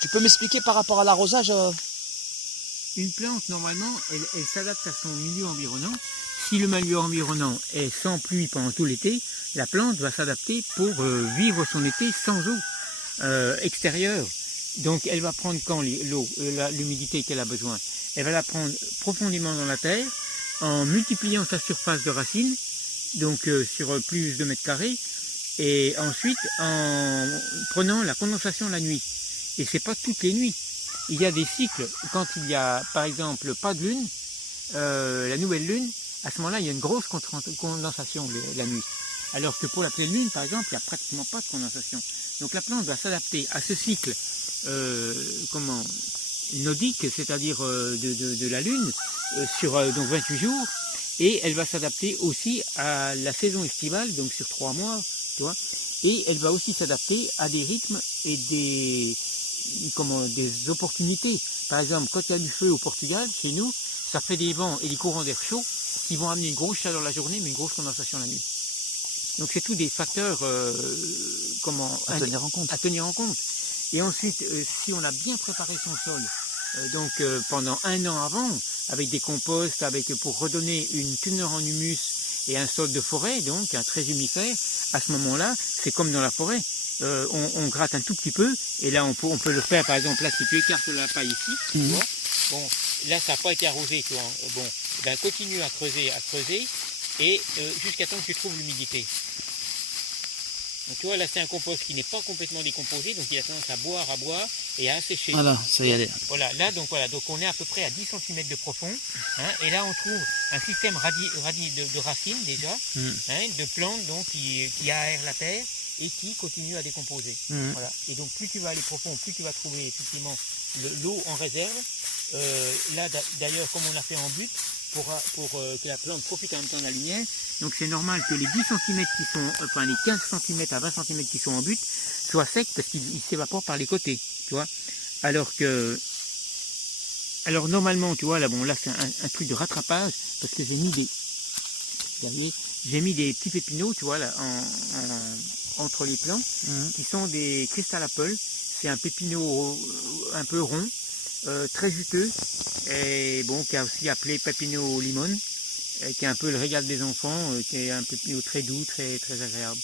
Tu peux m'expliquer par rapport à l'arrosage Une plante, normalement, elle s'adapte à son milieu environnant. Si le milieu environnant est sans pluie pendant tout l'été, la plante va s'adapter pour vivre son été sans eau extérieure. Donc elle va prendre quand l'eau, l'humidité qu'elle a besoin. Elle va la prendre profondément dans la terre, en multipliant sa surface de racines, donc sur plus de mètres carrés, et ensuite en prenant la condensation la nuit. Et c'est pas toutes les nuits. Il y a des cycles, quand il y a par exemple pas de lune, la nouvelle lune, à ce moment-là il y a une grosse condensation la nuit. Alors que pour la pleine lune par exemple, il n'y a pratiquement pas de condensation. Donc la plante va s'adapter à ce cycle nodique, c'est-à-dire de la lune, sur donc 28 jours, et elle va s'adapter aussi à la saison estivale, donc sur 3 mois, tu vois, et elle va aussi s'adapter à des rythmes et des opportunités. Par exemple, quand il y a du feu au Portugal, chez nous, ça fait des vents et des courants d'air chaud qui vont amener une grosse chaleur la journée, mais une grosse condensation la nuit. Donc c'est tous des facteurs à tenir en compte. Et ensuite, si on a bien préparé son sol, pendant 1 an avant, avec des composts, pour redonner une teneur en humus et un sol de forêt, donc un très humifère, à ce moment-là, c'est comme dans la forêt. On gratte un tout petit peu, et là on peut le faire, par exemple, là si tu écartes la paille ici, tu vois, bon, là ça n'a pas été arrosé, tu vois, bon, ben continue à creuser, et jusqu'à temps que tu trouves l'humidité. Donc tu vois, là c'est un compost qui n'est pas complètement décomposé, donc il a tendance à boire et à assécher. Voilà, ça y est. Voilà, donc on est à peu près à 10 cm de profond, hein, et là on trouve un système de racines déjà, hein, de plantes donc qui aèrent la terre et qui continue à décomposer. Voilà. Et donc plus tu vas aller profond, plus tu vas trouver effectivement l'eau en réserve. Là d'ailleurs, comme on l'a fait en butte, pour que la plante profite en même temps de la lumière, donc c'est normal que les 10 cm qui sont, enfin les 15 cm à 20 cm qui sont en butte soient secs parce qu'ils s'évaporent par les côtés, tu vois. Alors normalement, tu vois, là bon, là c'est un truc de rattrapage parce que j'ai mis des petits pépinots, tu vois, là, entre les plants, qui sont des Crystal Apple. C'est un pépinot un peu rond, très juteux, et bon, qui est aussi appelé pépino limon, qui est un peu le régal des enfants, qui est un pépinot très doux, très, très agréable.